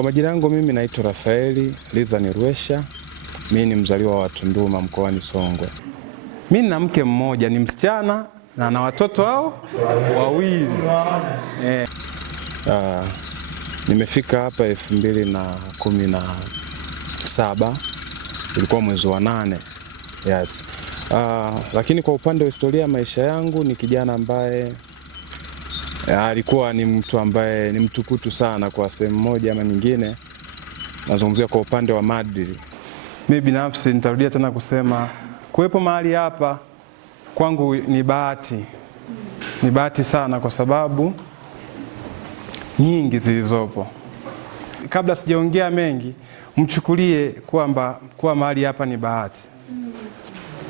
Kwa majina yangu mimi naitwa Rafaeli Lizani Rwesha. Mimi ni mzaliwa wa Tunduma mkoani Songwe. Mimi na mke mmoja, ni msichana na na watoto hao wawili. Nimefika hapa 2017, ilikuwa mwezi wa 8. Yes. Lakini kwa upande wa historia ya maisha yangu, ni kijana ambaye alikuwa ni mtu ambaye ni mtukutu sana kwa sehemu moja ama nyingine. Nazungumzia kwa upande wa maadili. Mimi binafsi nitarudia tena kusema kuwepo mahali hapa kwangu ni bahati. Ni bahati sana kwa sababu nyingi zilizopo. Kabla sijaongea mengi, mchukulie kuwa mahali hapa ni bahati.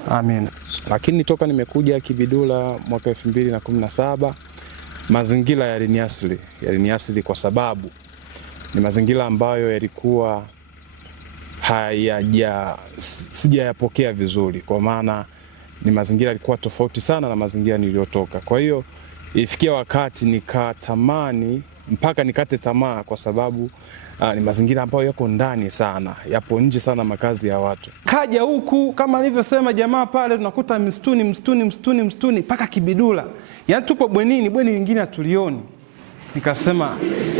Amen. Lakini toka nimekuja Kibidula mwaka 2017, mazingira yaliniasili kwa sababu ni mazingira ambayo yalikuwa sijayapokea vizuri, kwa maana ni mazingira yalikuwa tofauti sana na mazingira niliyotoka. Kwa hiyo ilifikia wakati nikatamani mpaka nikate tamaa, kwa sababu ni mazingira ambayo yako ndani sana, yapo nje sana makazi ya watu. Kaja huku kama nilivyosema jamaa pale, tunakuta msituni mpaka Kibidula. Yaani tupo bweni lingine hatulioni. Nikasema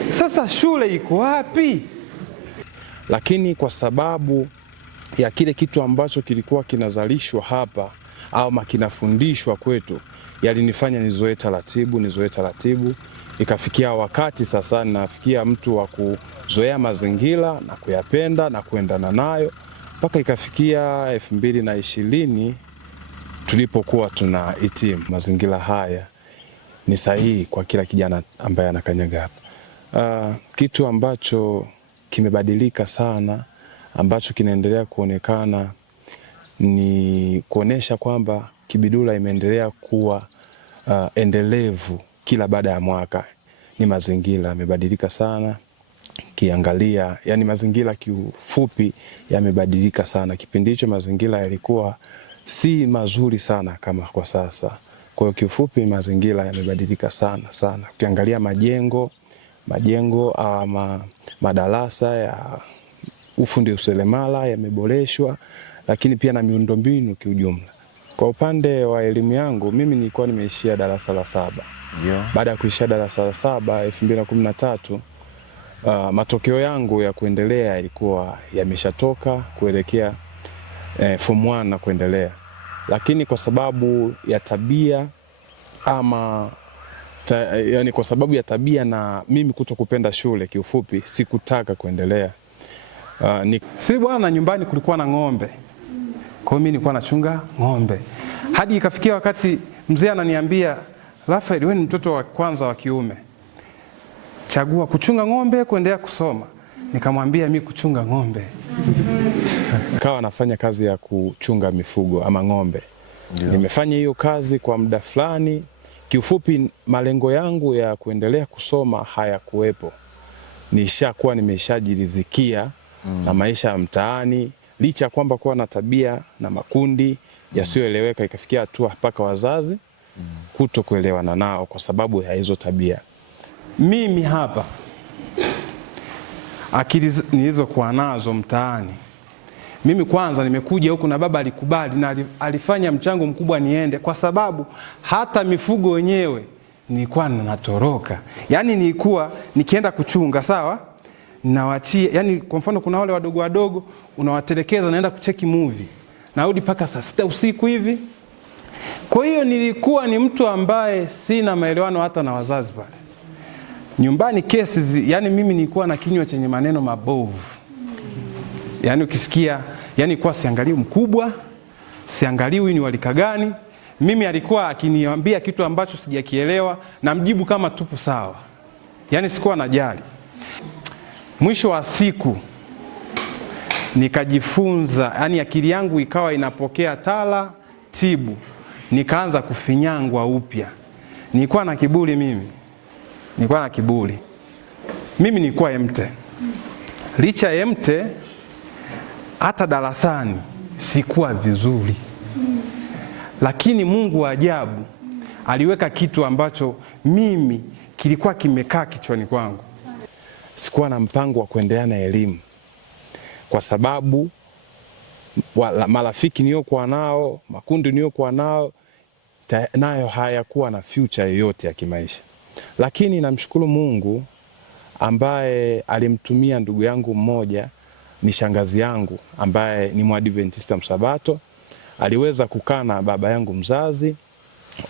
sasa shule iko wapi? Lakini kwa sababu ya kile kitu ambacho kilikuwa kinazalishwa hapa au kinafundishwa kwetu, yalinifanya nizoe taratibu. Ikafikia wakati sasa nafikia mtu wa kuzoea mazingira na kuyapenda na kuendana nayo, mpaka ikafikia 2020 tulipokuwa tunahitimu. Mazingira haya ni sahihi kwa kila kijana ambaye anakanyaga hapa. Kitu ambacho kimebadilika sana, ambacho kinaendelea kuonekana, ni kuonesha kwamba Kibidula imeendelea kuwa endelevu kila baada ya mwaka. Ni mazingira yamebadilika sana, kiangalia, yani mazingira kiufupi yamebadilika sana. Kipindi hicho mazingira yalikuwa si mazuri sana kama kwa sasa. Kwa hiyo kiufupi mazingira yamebadilika sana. Ukiangalia majengo ama madarasa ya ufundi useremala yameboreshwa, lakini pia na miundombinu kiujumla. Kwa upande wa elimu yangu, mimi nilikuwa nimeishia darasa la 7. Baada ya kuishia darasa la 7 2013, matokeo yangu ya kuendelea yalikuwa yameshatoka kuelekea form 1 na kuendelea. Lakini kwa sababu ya tabia kwa sababu ya tabia na mimi kutokupenda shule, kiufupi sikutaka kuendelea. Si bwana, nyumbani kulikuwa na ng'ombe. Kwa hiyo mimi nilikuwa nachunga ng'ombe. Hadi ikafikia wakati mzee ananiambia, Rafael, wewe ni mtoto wa kwanza wa kiume, chagua kuchunga ng'ombe kuendelea kusoma. Nikamwambia mimi kuchunga ng'ombe. Kawa nafanya kazi ya kuchunga mifugo ama ng'ombe. Nimefanya hiyo kazi kwa muda fulani. Kiufupi malengo yangu ya kuendelea kusoma hayakuwepo. Nishakuwa nimeshajirizikia na maisha ya mtaani, licha kwamba kuwa na tabia na makundi yasiyoeleweka. Ikafikia hatua mpaka wazazi kutokuelewana nao kwa sababu ya hizo tabia. Mimi hapa akili nilizokuwa nazo mtaani, mimi kwanza nimekuja huku na baba alikubali na alifanya mchango mkubwa niende, kwa sababu hata mifugo wenyewe nilikuwa natoroka. Yaani nilikuwa nikienda kuchunga, sawa, nawachia, yani kwa mfano kuna wale wadogo unawatelekeza, naenda kucheki movie, narudi paka saa 6 usiku hivi. Kwa hiyo nilikuwa ni mtu ambaye sina maelewano hata na wazazi pale nyumbani. Kesi, yani mimi nilikuwa na kinywa chenye maneno mabovu. Yani ukisikia, yani kwa siangalii mkubwa, siangalii ni walika gani. Mimi alikuwa akiniambia kitu ambacho sijakielewa na mjibu kama tupo sawa. Yani sikuwa najali. Mwisho wa siku nikajifunza, yani akili yangu ikawa inapokea taratibu, nikaanza kufinyangwa upya. Nilikuwa na kiburi mimi. Mimi nilikuwa emte. Licha emte, hata darasani sikuwa vizuri. Lakini Mungu wa ajabu aliweka kitu ambacho mimi kilikuwa kimekaa kichwani kwangu. sikuwa na mpango wa kuendelea na elimu, kwa sababu marafiki niliokuwa nao, makundi niliokuwa nao nayo hayakuwa na future yoyote ya kimaisha. Lakini namshukuru Mungu ambaye alimtumia ndugu yangu mmoja, ni shangazi yangu ambaye ni Mwadventista Msabato. Aliweza kukaa na baba yangu mzazi,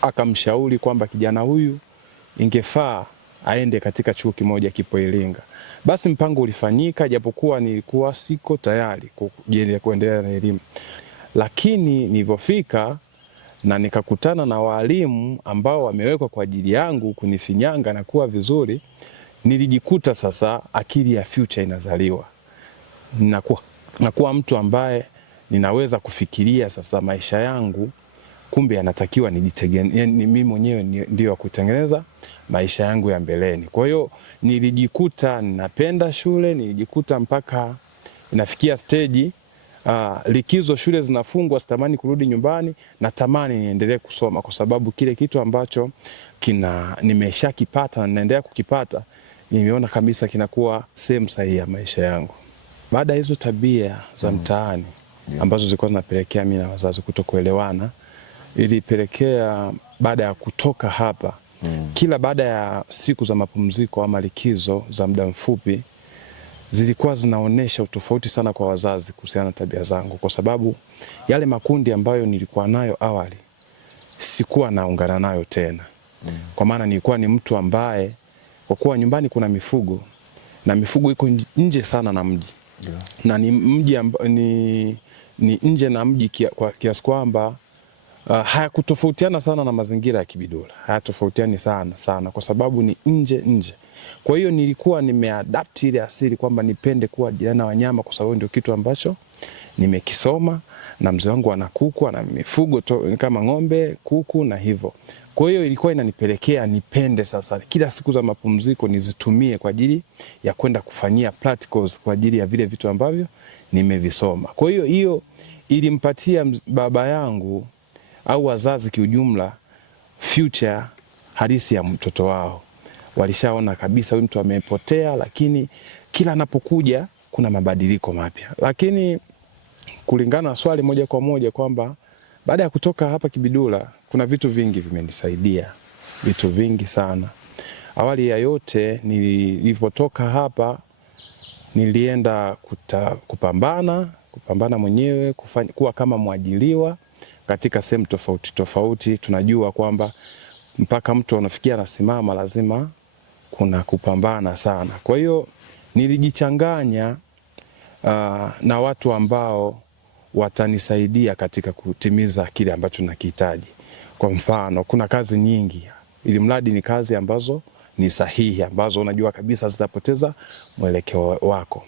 akamshauri kwamba kijana huyu ingefaa aende katika chuo kimoja kipo Iringa. Basi mpango ulifanyika, japokuwa nilikuwa siko tayari kuendelea na elimu. Lakini nilipofika na nikakutana na walimu ambao wamewekwa kwa ajili yangu kunifinyanga na kuwa vizuri, nilijikuta sasa akili ya future inazaliwa. Nakuwa mtu ambaye ninaweza kufikiria sasa maisha yangu, kumbe yanatakiwa nijitegemee, mimi mwenyewe ndio kutengeneza maisha yangu ya mbeleni. Kwa hiyo nilijikuta ninapenda shule, nilijikuta mpaka inafikia stage likizo shule zinafungwa, sitamani kurudi nyumbani, natamani niendelee kusoma, kwa sababu kile kitu ambacho nimeshakipata na ninaendelea kukipata, nimeona kabisa kinakuwa sehemu sahihi ya maisha yangu. Baada ya hizo tabia za mtaani ambazo zilikuwa zinapelekea mimi na wazazi kutokuelewana, ilipelekea baada ya kutoka hapa, kila baada ya siku za mapumziko ama likizo za muda mfupi, zilikuwa zinaonesha utofauti sana kwa wazazi kuhusiana na tabia zangu, kwa sababu yale makundi ambayo nilikuwa nayo awali sikuwa naungana nayo tena. Kwa maana nilikuwa ni mtu ambaye, kwa kuwa nyumbani kuna mifugo na mifugo iko nje sana na mji, na ni mji ni nje na mji kwa kiasi kwamba hayakutofautiana sana na mazingira ya Kibidula, hayatofautiani sana kwa sababu ni nje. Kwa hiyo nilikuwa nimeadapt ile asili kwamba nipende kuwa jirani na wanyama, kwa sababu ndio kitu ambacho nimekisoma, na mzee wangu ana kuku, ana mifugo kama ng'ombe, kuku na hivyo. Kwa hiyo ilikuwa inanipelekea nipende sasa kila siku za mapumziko nizitumie kwa ajili ya kwenda kufanyia practicals kwa ajili ya vile vitu ambavyo nimevisoma. Kwa hiyo ilimpatia baba yangu au wazazi kiujumla future halisi ya mtoto wao. Walishaona kabisa huyu mtu amepotea, lakini kila anapokuja kuna mabadiliko mapya. Lakini kulingana na swali moja kwa moja kwamba baada ya kutoka hapa Kibidula kuna vitu vingi vimenisaidia, vitu vingi sana. Awali ya yote, nilipotoka hapa nilienda kupambana mwenyewe, kuwa kama mwajiliwa katika sehemu tofauti. Tunajua kwamba mpaka mtu anafikia anasimama lazima kuna kupambana sana. Kwa hiyo nilijichanganya na watu ambao watanisaidia katika kutimiza kile ambacho nakihitaji. Kwa mfano, kuna kazi nyingi, ili mradi ni kazi ambazo ni sahihi, ambazo unajua kabisa zitapoteza mwelekeo wako.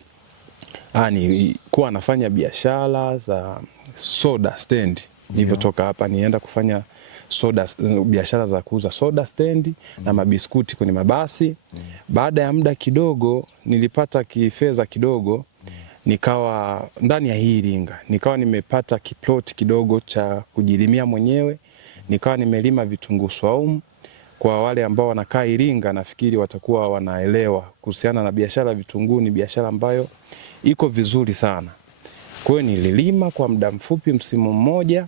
Ni kuwa nafanya biashara za soda stand. Nilivyotoka hapa nienda kufanya biashara za kuuza soda stand na mabiskuti kwenye mabasi. Baada ya muda kidogo nilipata kifedha kidogo, nikawa ndani ya hii Iringa, nikawa nimepata kiplot kidogo cha kujilimia mwenyewe, nikawa nimelima vitunguu swaumu. Kwa wale ambao wanakaa Iringa nafikiri watakuwa wanaelewa kuhusiana na biashara ya vitunguu, ni biashara ambayo iko vizuri sana. Kwa hiyo nililima kwa muda mfupi, msimu mmoja,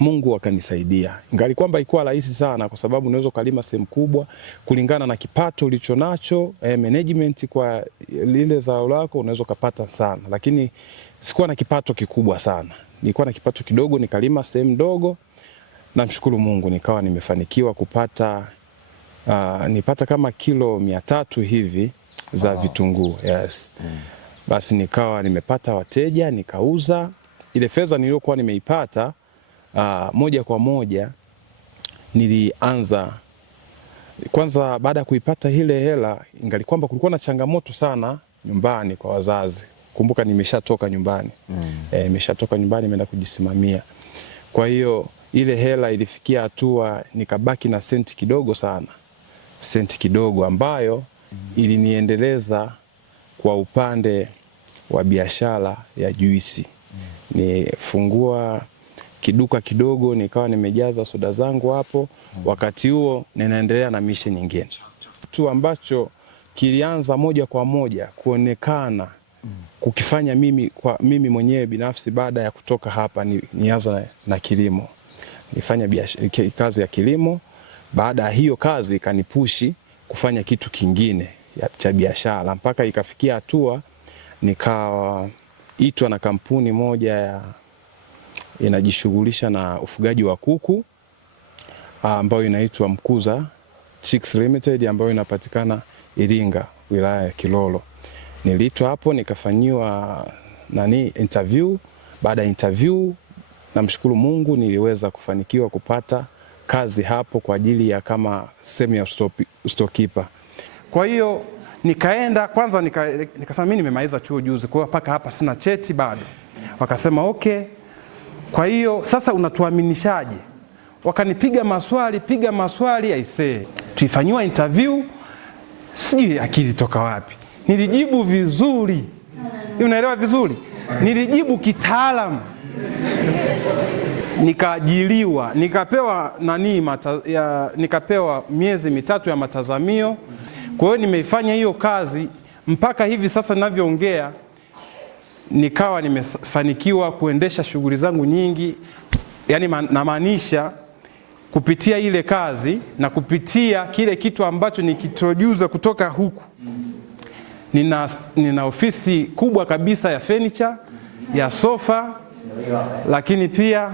Mungu akanisaidia. Ingali kwamba ilikuwa rahisi sana, kwa sababu unaweza kulima sehemu kubwa kulingana na kipato ulicho nacho, management kwa lile zao lako unaweza kupata sana. Lakini sikuwa na kipato kikubwa sana, nilikuwa na kipato kidogo, nikalima sehemu ndogo. Namshukuru Mungu nikawa nimefanikiwa kupata nipata kama kilo 300 hivi za vitunguu. Yes. Basi nikawa nimepata wateja, nikauza ile fedha niliyokuwa nimeipata. Moja kwa moja nilianza kwanza. Baada ya kuipata ile hela, ingali kwamba kulikuwa na changamoto sana nyumbani kwa wazazi. Kumbuka nimeshatoka nyumbani, nimeshatoka nyumbani nimeenda kujisimamia. Kwa hiyo ile hela ilifikia hatua nikabaki na senti kidogo sana, senti kidogo ambayo iliniendeleza kwa upande wa biashara ya juisi. Nifungua kiduka kidogo, nikawa nimejaza soda zangu hapo. Wakati huo ninaendelea na mission nyingine. Kitu ambacho kilianza moja kwa moja kuonekana kukifanya mimi mwenyewe binafsi baada ya kutoka hapa nianza na kilimo. Nifanya kazi ya kilimo. Baada ya hiyo kazi ikanipushi kufanya kitu kingine cha biashara, mpaka ikafikia hatua nikaitwa na kampuni moja inajishughulisha na ufugaji wa kuku ambayo inaitwa Mkuza Chicks Limited ambayo inapatikana Iringa, wilaya ya Kilolo. Niliitwa hapo nikafanyiwa interview. Baada ya interview, namshukuru Mungu, niliweza kufanikiwa kupata kazi hapo kwa ajili ya kama sehemu ya storekeeper. Kwa hiyo nikaenda kwanza nikasema mimi nimemaliza chuo juzi, kwa hiyo mpaka hapa sina cheti bado. Wakasema okay, kwa hiyo sasa unatuaminishaje? Wakanipiga maswali aisee. Tulifanyiwa interview, sijui akili toka wapi. Nilijibu vizuri. Unaelewa vizuri? Nilijibu kitaalamu. Nikaajiliwa, nikapewa nikapewa miezi 3 ya matazamio. Kwa hiyo nimeifanya hiyo kazi mpaka hivi sasa ninavyoongea, nikawa nimefanikiwa kuendesha shughuli zangu nyingi. Yaani namaanisha kupitia ile kazi na kupitia kile kitu ambacho nikitroduce kutoka huku. Nina ofisi kubwa kabisa ya furniture, ya sofa, lakini pia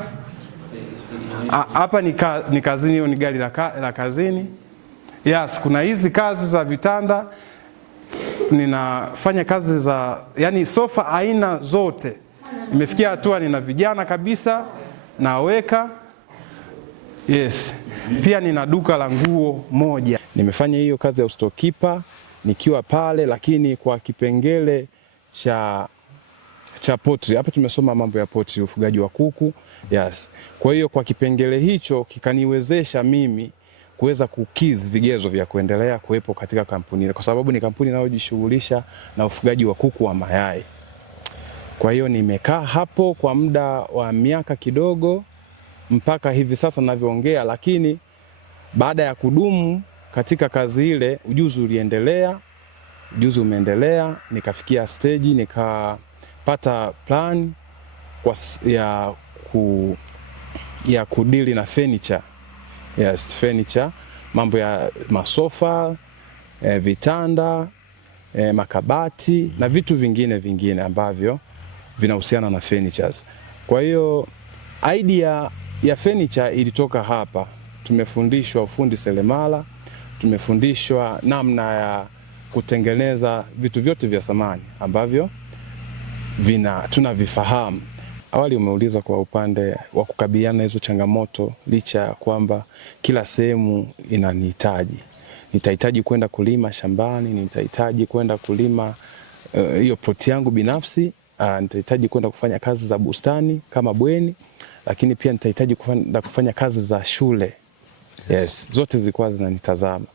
hapa ni kazini, hiyo ni gari la kazini. Yes, kuna hizi kazi za vitanda. Ninafanya kazi za sofa aina zote. Nimefikia hatua nina vijana kabisa naweka. Yes. Pia nina duka la nguo moja. Nimefanya hiyo kazi ya storekeeper nikiwa pale, lakini kwa kipengele cha potri. Hapa tumesoma mambo ya potri, ufugaji wa kuku. Yes. Kwa hiyo kwa kipengele hicho kikaniwezesha mimi kuweza kukizi vigezo vya kuendelea kuwepo katika kampuni, kwa sababu ni kampuni inayojishughulisha na ufugaji wa kuku wa mayai. Kwa hiyo nimekaa hapo kwa muda wa miaka kidogo mpaka hivi sasa ninavyoongea, lakini baada ya kudumu katika kazi ile, ujuzi umeendelea, nikafikia stage nikapata plan ya kudili na furniture. Yes, furniture, mambo ya masofa, vitanda, makabati na vitu vingine ambavyo vinahusiana na furnitures. Kwa hiyo idea ya furniture ilitoka hapa. Tumefundishwa ufundi seremala, tumefundishwa namna ya kutengeneza vitu vyote vya samani ambavyo tunavifahamu. Awali umeuliza kwa upande wa kukabiliana hizo changamoto, licha ya kwamba kila sehemu inanihitaji. Nitahitaji kwenda kulima shambani, nitahitaji kwenda kulima hiyo plot yangu binafsi, nitahitaji kwenda kufanya kazi za bustani kama bweni, lakini pia nitahitaji kufanya kazi za shule. Yes, zote zilikuwa zinanitazama.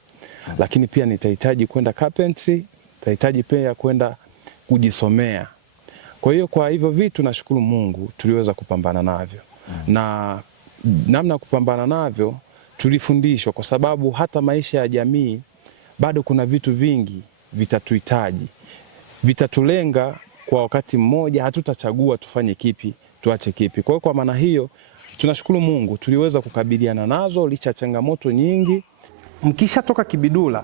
Lakini pia nitahitaji kwenda carpentry, nitahitaji pia kwenda kujisomea. Kwa hiyo kwa hivyo vitu nashukuru Mungu tuliweza kupambana navyo. Na namna kupambana navyo tulifundishwa, kwa sababu hata maisha ya jamii bado kuna vitu vingi vitatuhitaji. Vitatulenga kwa wakati mmoja, hatutachagua tufanye kipi, tuache kipi. Kwa hiyo kwa maana hiyo tunashukuru Mungu tuliweza kukabiliana nazo licha changamoto nyingi. Mkishatoka Kibidula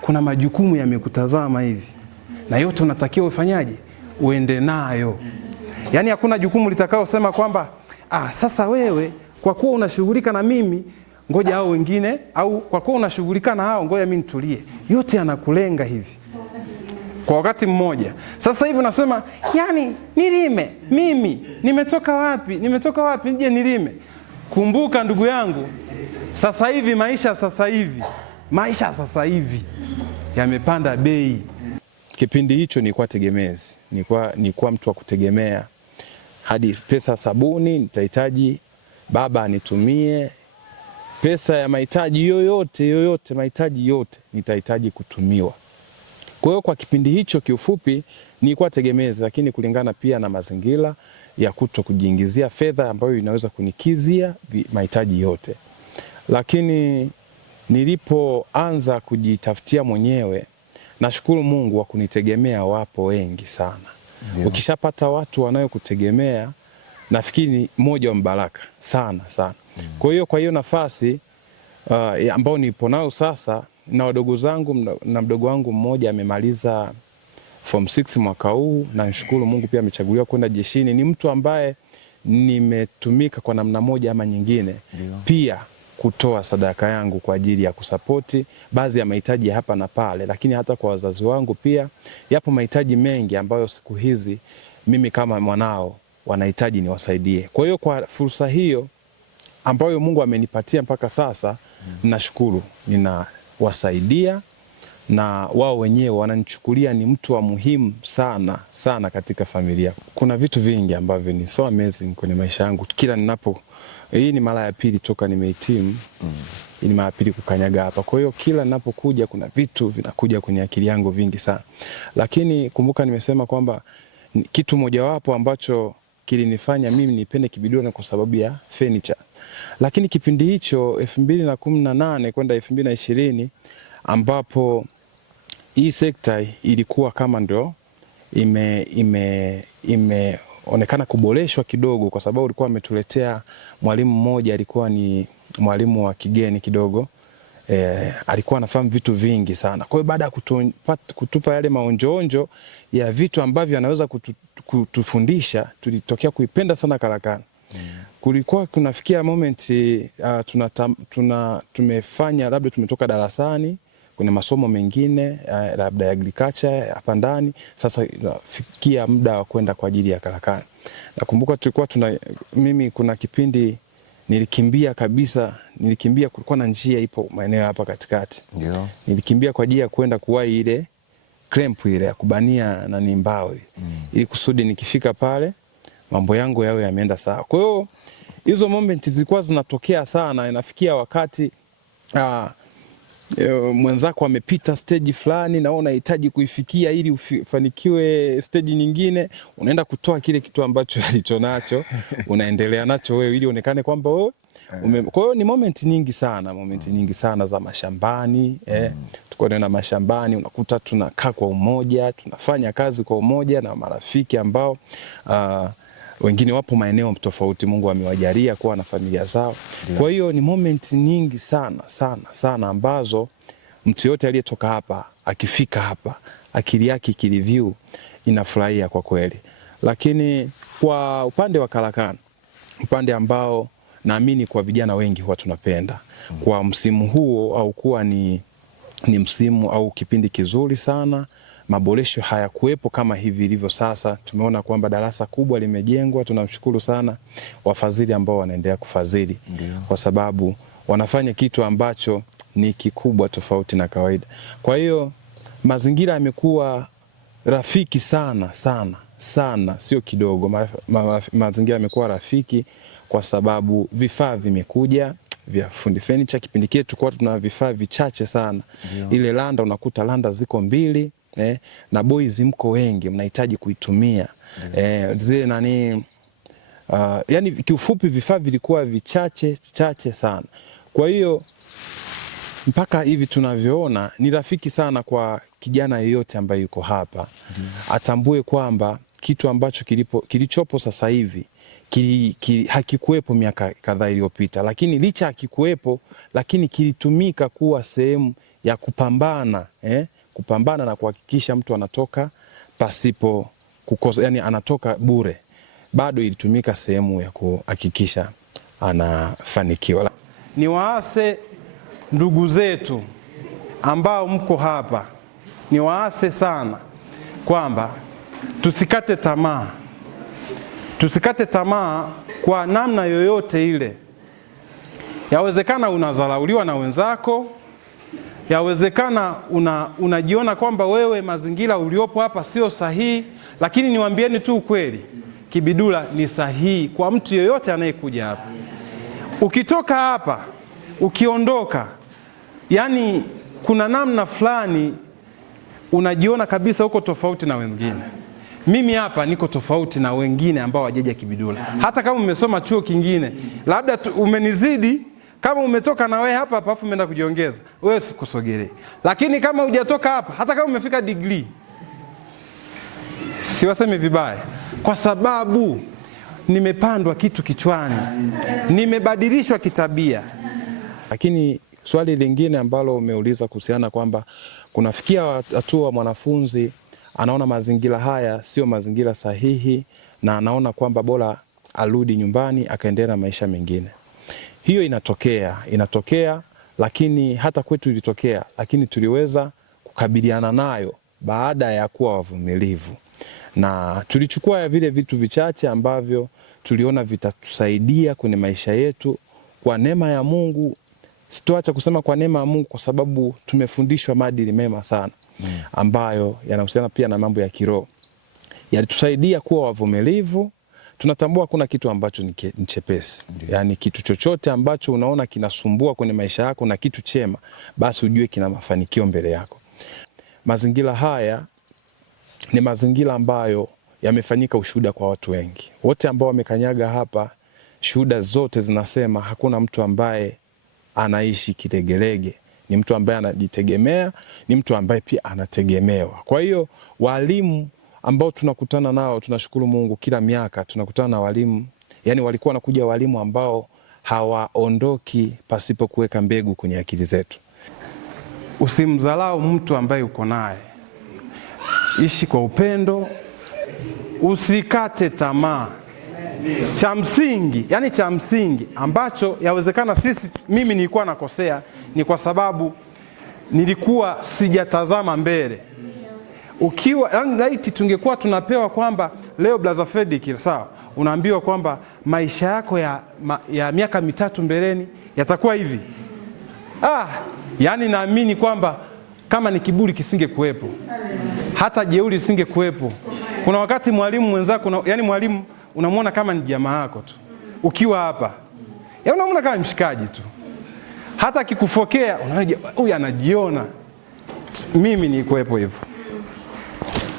kuna majukumu yamekutazama hivi, na yote unatakiwa ufanyaje? Uende nayo. Yaani hakuna jukumu litakao sema kwamba sasa wewe kwa kuwa unashughulika na mimi ngoja hao wengine, au kwa kuwa unashughulika na hao ngoja mimi nitulie. Yote yanakulenga hivi kwa wakati mmoja. Sasa hivi unasema nilime mimi, nimetoka wapi nije nilime? Kumbuka ndugu yangu, sasa hivi maisha sasa hivi yamepanda bei. Kipindi hicho nilikuwa tegemezi, nilikuwa mtu wa kutegemea. Hadi pesa sabuni nitahitaji baba anitumie, pesa ya mahitaji yoyote mahitaji yote nitahitaji kutumiwa. Kwa hiyo kwa kipindi hicho kiufupi nilikuwa tegemezi, lakini kulingana pia na mazingira ya kuto kujiingizia fedha ambayo inaweza kunikizia mahitaji yote. Lakini nilipoanza kujitafutia mwenyewe nashukuru Mungu wa kunitegemea wapo wengi sana. Yeah. Ukishapata watu wanayokutegemea, nafikiri ni moja wa mbaraka sana sana. Kwa hiyo nafasi ambao nipo nao sasa, na wadogo zangu, na mdogo wangu mmoja amemaliza form 6 mwaka huu, na nashukuru Mungu pia amechaguliwa kwenda jeshini. Ni mtu ambaye nimetumika kwa namna moja ama nyingine. Yeah. Pia kutoa sadaka yangu kwa ajili ya kusapoti baadhi ya mahitaji hapa na pale, lakini hata kwa wazazi wangu pia yapo mahitaji mengi ambayo siku hizi mimi kama mwanao wanahitaji niwasaidie. Kwa hiyo kwa fursa hiyo ambayo Mungu amenipatia mpaka sasa, nashukuru ninawasaidia, na wao wenyewe wananichukulia ni mtu wa muhimu sana sana katika familia. Kuna vitu vingi ambavyo ni so amazing kwenye maisha yangu. Kila ninapo, hii ni mara ya pili toka nimehitimu. Hii ni mara ya pili kukanyaga hapa. Kwa hiyo kila ninapokuja kuna vitu vinakuja kwenye akili yangu vingi sana. Lakini kumbuka nimesema kwamba kitu mojawapo ambacho kilinifanya mimi nipende Kibidula kwa sababu ya furniture. Lakini kipindi hicho 2018 kwenda 2020 ambapo hii sekta ilikuwa kama ndio imeonekana kuboreshwa kidogo, kwa sababu ulikuwa ametuletea mwalimu mmoja, alikuwa ni mwalimu wa kigeni kidogo. Alikuwa anafahamu vitu vingi sana. Kwa hiyo baada ya kutupa yale maonjoonjo ya vitu ambavyo anaweza kutufundisha, tulitokea kuipenda sana karakana. Kulikuwa kunafikia moment tumefanya labda tumetoka darasani kuna masomo mengine labda ya agriculture hapa ndani, sasa fikia muda wa kwenda kwa ajili ya karakana. Nakumbuka tulikuwa mimi kuna kipindi nilikimbia kabisa, kulikuwa na njia ipo maeneo hapa katikati. Ndio. Nilikimbia kwa ajili ya kwenda kuwahi ile clamp ile ya kubania na mbao ili kusudi nikifika pale mambo yangu yawe yameenda sawa. Kwa hiyo hizo moment zilikuwa zinatokea sana, inafikia wakati mwenzako amepita stage fulani na unahitaji kuifikia ili ufanikiwe stage nyingine, unaenda kutoa kile kitu ambacho alichonacho unaendelea nacho wewe ili onekane kwamba wewe. Kwa hiyo ni moment nyingi sana za mashambani. Tuko na mashambani, unakuta tunakaa kwa umoja, tunafanya kazi kwa umoja na marafiki ambao wengine wapo maeneo tofauti, Mungu amewajalia kuwa na familia zao. Yeah. Kwa hiyo ni moment nyingi sana ambazo mtu yote aliyetoka hapa akifika hapa akili yake ikireview inafurahia kwa kweli. Lakini kwa upande wa karakana, upande ambao naamini kwa vijana wengi huwa tunapenda kwa msimu huo, au kuwa ni msimu au kipindi kizuri sana. Maboresho hayakuwepo kama hivi ilivyo sasa. Tumeona kwamba darasa kubwa limejengwa, tunamshukuru sana wafadhili ambao wanaendelea kufadhili. Kwa sababu wanafanya kitu ambacho ni kikubwa tofauti na kawaida. Kwa hiyo mazingira yamekuwa rafiki sana, sio kidogo. Mazingira yamekuwa rafiki kwa sababu vifaa vimekuja vya fundi furniture. Kipindi kile tulikuwa tuna vifaa vichache sana. Ile landa unakuta landa ziko 2 na boys mko wengi mnahitaji kuitumia. Zile yani kiufupi vifaa vilikuwa vichache sana. Kwa hiyo mpaka hivi tunavyoona ni rafiki sana kwa kijana yeyote ambaye yuko hapa. Atambue kwamba kitu ambacho kilichopo sasa hivi hakikuwepo miaka kadhaa iliyopita, lakini licha hakikuwepo, lakini kilitumika kuwa sehemu ya kupambana na kuhakikisha mtu anatoka pasipo kukosa, yani anatoka bure. Bado ilitumika sehemu ya kuhakikisha anafanikiwa. Ni waase ndugu zetu ambao mko hapa, ni waase sana kwamba tusikate tamaa kwa namna yoyote ile. Yawezekana unadharauliwa na wenzako, yawezekana unajiona kwamba wewe mazingira uliopo hapa sio sahihi, lakini niwaambieni tu ukweli, Kibidula ni sahihi kwa mtu yoyote anayekuja hapa. Ukitoka hapa, ukiondoka, yani kuna namna fulani unajiona kabisa uko tofauti na wengine. Mimi hapa niko tofauti na wengine ambao wajeja Kibidula. Hata kama umesoma chuo kingine, labda umenizidi Kama umetoka na wewe hapa hapa afu umeenda kujiongeza, wewe sikusogelee. Lakini kama hujatoka hapa, hata kama umefika degree, siwaseme vibaya, kwa sababu nimepandwa kitu kichwani, nimebadilishwa kitabia. Lakini swali lingine ambalo umeuliza kuhusiana kwamba kunafikia hatua mwanafunzi anaona mazingira haya sio mazingira sahihi na anaona kwamba bora arudi nyumbani akaendelea na maisha mengine. Hiyo inatokea, lakini hata kwetu ilitokea, lakini tuliweza kukabiliana nayo baada ya kuwa wavumilivu. Na tulichukua vile vitu vichache ambavyo tuliona vitatusaidia kwenye maisha yetu kwa neema ya Mungu. Sitoacha kusema kwa neema ya Mungu kwa sababu tumefundishwa maadili mema sana ambayo yanahusiana pia na mambo ya kiroho. Yalitusaidia kuwa wavumilivu. Tunatambua kuna kitu ambacho ni chepesi. Yaani kitu chochote ambacho unaona kinasumbua kwenye maisha yako na kitu chema, basi ujue kina mafanikio mbele yako. Mazingira haya ni mazingira ambayo yamefanyika ushuhuda kwa watu wengi. Wote ambao wamekanyaga hapa, shuhuda zote zinasema hakuna mtu ambaye anaishi kilegelege. Ni mtu ambaye anajitegemea, ni mtu ambaye pia anategemewa. Kwa hiyo walimu ambao tunakutana nao, tunashukuru Mungu, kila miaka tunakutana na walimu. Yani walikuwa wanakuja walimu ambao hawaondoki pasipo kuweka mbegu kwenye akili zetu. Usimdharau mtu ambaye uko naye. Ishi kwa upendo, usikate tamaa. Cha msingi ambacho yawezekana mimi nilikuwa nakosea ni kwa sababu nilikuwa sijatazama mbele. Laiti tungekuwa tunapewa kwamba leo Brother Fredrick, sawa, unaambiwa kwamba maisha yako ya miaka 3 mbeleni yatakuwa hivi. Yani naamini kwamba kama ni kiburi kisingekuwepo, hata jeuri isingekuwepo. Kuna wakati mwalimu mwenzako, yani mwalimu unamwona kama ni jamaa yako tu. Ukiwa hapa, unamwona kama mshikaji tu. Hata akikufokea, unaona huyu anajiona. Mimi nilikuwepo hivyo.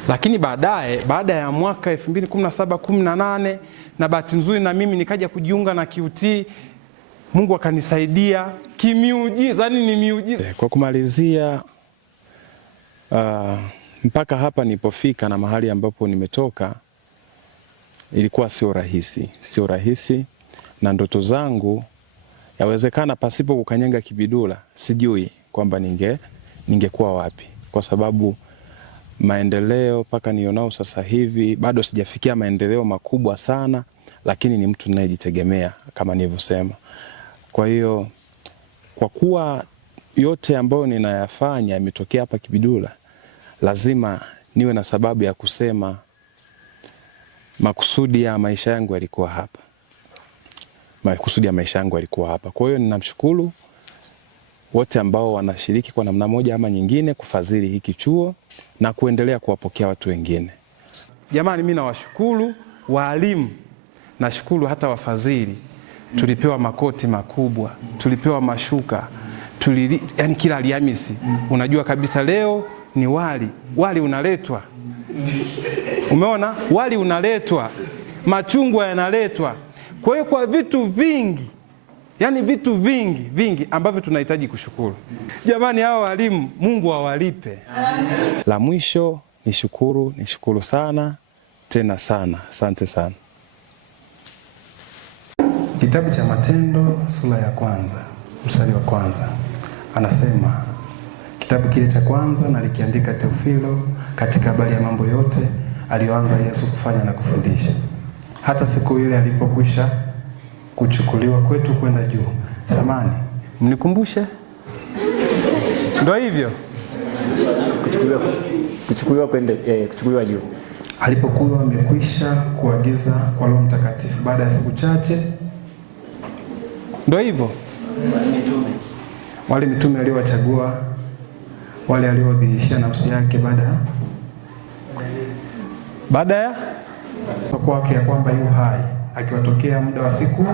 Lakini baada ya mwaka 2017-18 na bahati nzuri na mimi nikaja kujiunga na QT, Mungu akanisaidia kimiujiza, yani ni miujiza. Kwa kumalizia, mpaka hapa nilipofika na mahali ambapo nimetoka, ilikuwa sio rahisi, na ndoto zangu yawezekana pasipo kukanyaga Kibidula sijui kwamba ningekuwa wapi, kwa sababu maendeleo paka nionao sasa hivi bado sijafikia maendeleo makubwa sana, lakini ni mtu ninayejitegemea kama nilivyosema. Kwa hiyo kwa kuwa yote ambayo ninayafanya yametokea hapa Kibidula, lazima niwe na sababu ya kusema makusudi ya maisha yangu yalikuwa hapa. Kwa hiyo ninamshukuru wote ambao wanashiriki kwa namna moja ama nyingine kufadhili hiki chuo na kuendelea kuwapokea watu wengine. Jamani, mimi nawashukuru walimu, nashukuru hata wafadhili. Tulipewa makoti makubwa, tulipewa mashuka, yani kila Alhamisi unajua kabisa leo ni wali unaletwa. Umeona? Wali unaletwa, machungwa yanaletwa. Kwa hiyo kwa vitu vingi, yani vitu vingi ambavyo tunahitaji kushukuru. Jamani, hao walimu Mungu awalipe. La mwisho nishukuru sana tena sana. Asante sana. Kitabu cha Matendo sura ya 1 mstari wa 1 anasema, kitabu kile cha kwanza nalikiandika Teofilo katika habari ya mambo yote aliyoanza Yesu kufanya na kufundisha, hata siku ile alipokwisha kuchukuliwa kwetu kwenda juu. Samani, mnikumbushe. Ndio hivyo. Kuchukuliwa juu. Alipokuwa amekwisha kuagiza kwa Roho Mtakatifu baada ya siku chache. Ndio hivyo. Wale mitume aliowachagua, wale aliodhihirishia nafsi yake baada ya kwake ya kwamba yu hai, akiwatokea muda wa siku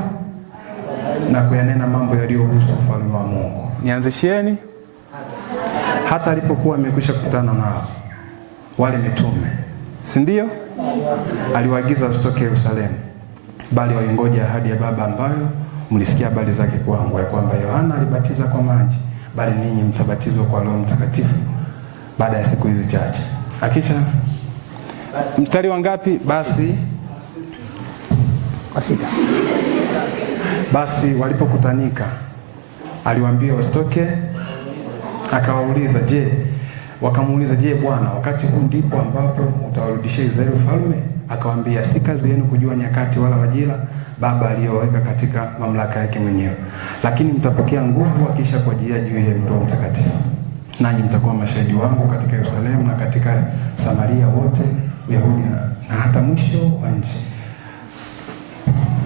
na kuyanena mambo yaliyohusu ufalme wa Mungu. Nianzishieni. Hata alipokuwa amekwisha kukutana nao wale mitume, si ndio? Aliwaagiza wasitoke Yerusalemu, bali waingoje ahadi ya Baba ambayo mlisikia habari zake kwangu, ya kwamba Yohana alibatiza kwa maji, bali ninyi mtabatizwa kwa Roho Mtakatifu baada ya siku hizi chache. Akisha mstari wa ngapi? Basi walipokutanika aliwaambia wasitoke, akawauliza wakamuuliza, je, Bwana, wakati huu ndipo ambapo utawarudishia Israeli ufalme? Akawaambia, si kazi yenu kujua nyakati wala majira Baba aliyoweka katika mamlaka yake mwenyewe, lakini mtapokea nguvu akisha kuajilia juu yenu Roho Mtakatifu, nanyi mtakuwa mashahidi wangu katika Yerusalemu na katika Samaria wote, Uyahudi na hata mwisho wa nchi.